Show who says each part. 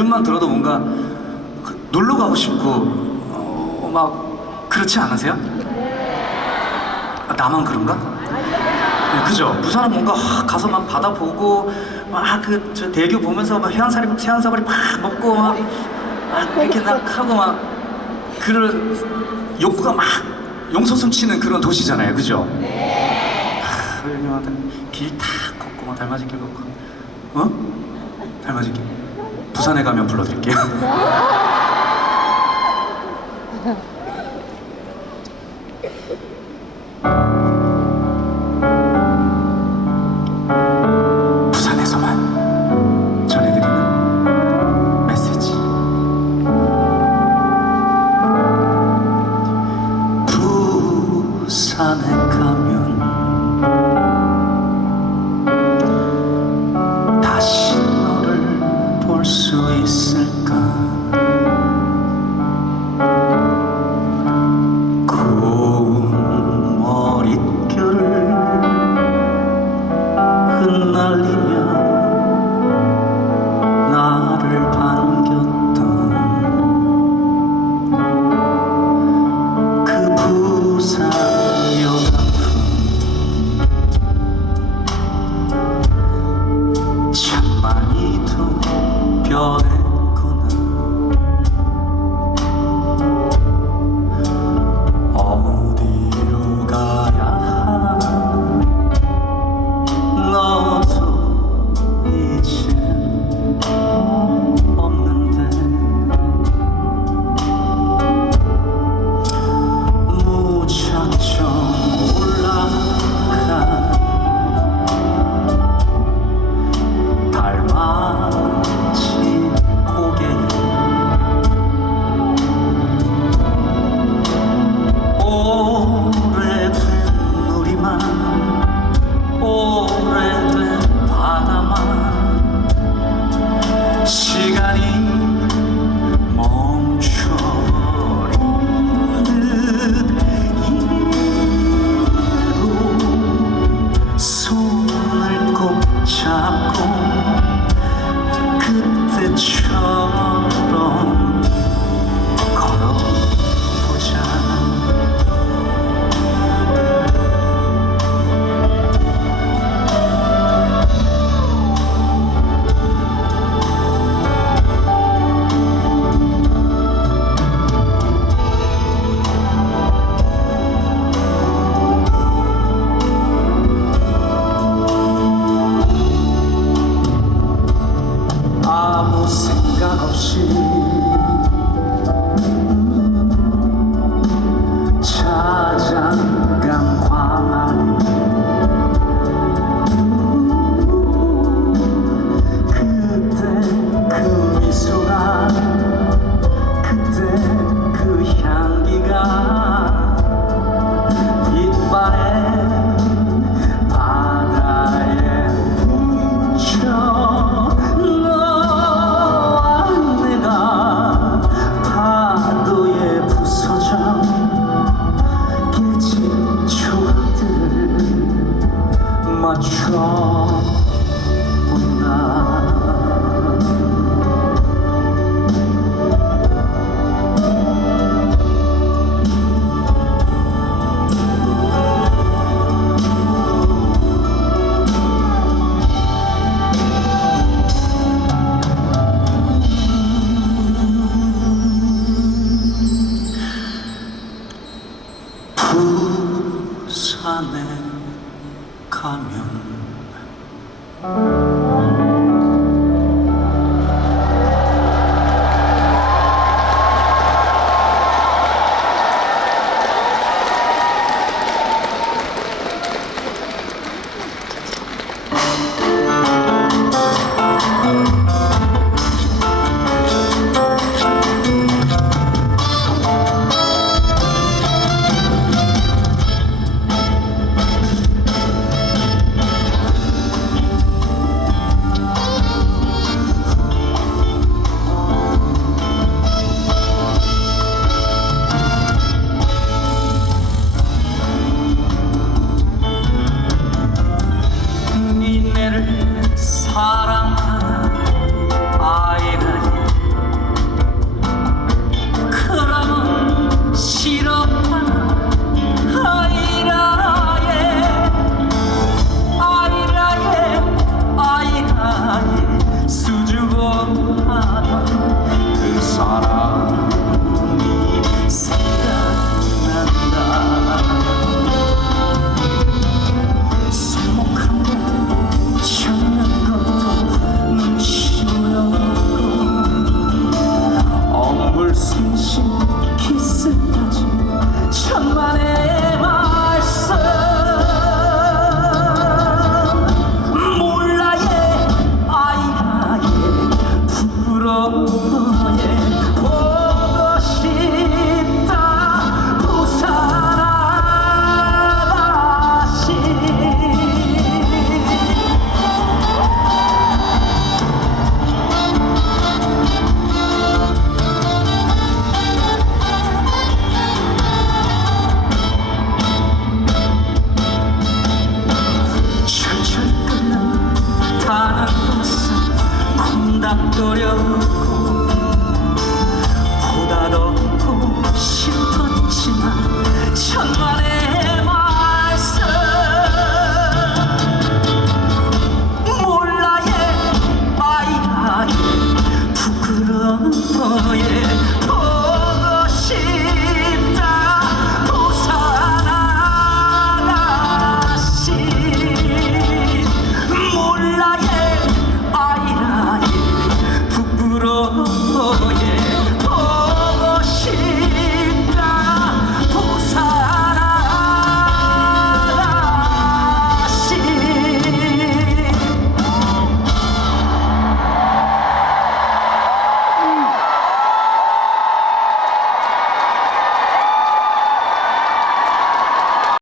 Speaker 1: 이름만 들어도 뭔가 그 놀러 가고 싶고 어, 막 그렇지 않으세요? 아, 나만 그런가? 네, 그죠? 부산은 뭔가 확 가서 막 바다 보고 막그저 대교 보면서 막 해안사리 해안사거리 막 먹고 막, 막 이렇게 막 하고 막 그런 욕구가 막 용솟음 치는 그런 도시잖아요, 그죠? 하, 여기마다 길다 걷고 막 달맞이 길 걷고 어? 달맞이 길 부산에 가면 불러드릴게요. 부 콩닥거렸고 보다 덥고 싶었지만 천만